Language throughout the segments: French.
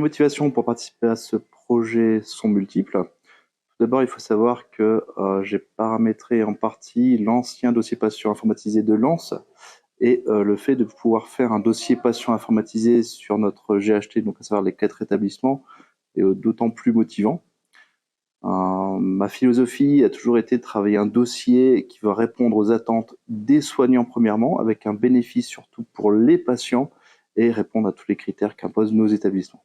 motivations pour participer à ce projet sont multiples. Tout d'abord, il faut savoir que j'ai paramétré en partie l'ancien dossier patient informatisé de Lens et le fait de pouvoir faire un dossier patient informatisé sur notre GHT, donc à savoir les 4 établissements, est d'autant plus motivant. Ma philosophie a toujours été de travailler un dossier qui va répondre aux attentes des soignants premièrement, avec un bénéfice surtout pour les patients et répondre à tous les critères qu'imposent nos établissements.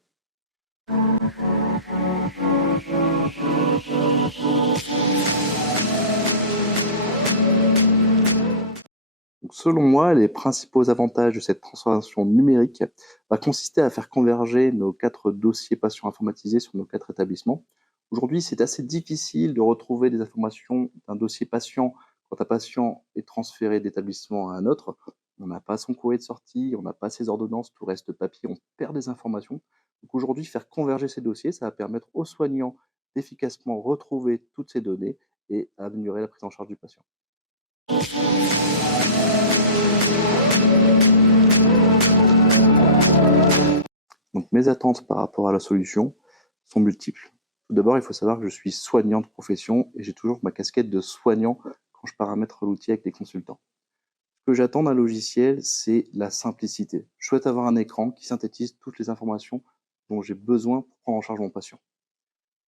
Donc, selon moi, les principaux avantages de cette transformation numérique va consister à faire converger nos 4 dossiers patients informatisés sur nos 4 établissements. Aujourd'hui, c'est assez difficile de retrouver des informations d'un dossier patient quand un patient est transféré d'établissement à un autre. On n'a pas son courrier de sortie, on n'a pas ses ordonnances, tout reste papier, on perd des informations. Donc aujourd'hui, faire converger ces dossiers, ça va permettre aux soignants d'efficacement retrouver toutes ces données et améliorer la prise en charge du patient. Donc mes attentes par rapport à la solution sont multiples. Tout d'abord, il faut savoir que je suis soignant de profession et j'ai toujours ma casquette de soignant quand je paramètre l'outil avec les consultants. Ce que j'attends d'un logiciel, c'est la simplicité. Je souhaite avoir un écran qui synthétise toutes les informations dont j'ai besoin pour prendre en charge mon patient.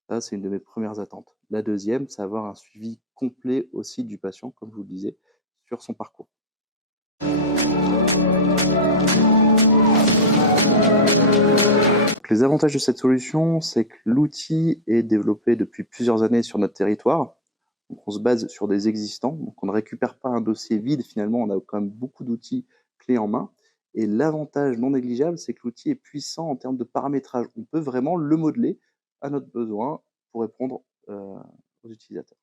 Ça, c'est une de mes premières attentes. La deuxième, c'est avoir un suivi complet aussi du patient, comme je vous le disais, sur son parcours. Donc, les avantages de cette solution, c'est que l'outil est développé depuis plusieurs années sur notre territoire. Donc, on se base sur des existants, donc on ne récupère pas un dossier vide, finalement, on a quand même beaucoup d'outils clés en main. Et l'avantage non négligeable, c'est que l'outil est puissant en termes de paramétrage. On peut vraiment le modeler à notre besoin pour répondre aux utilisateurs.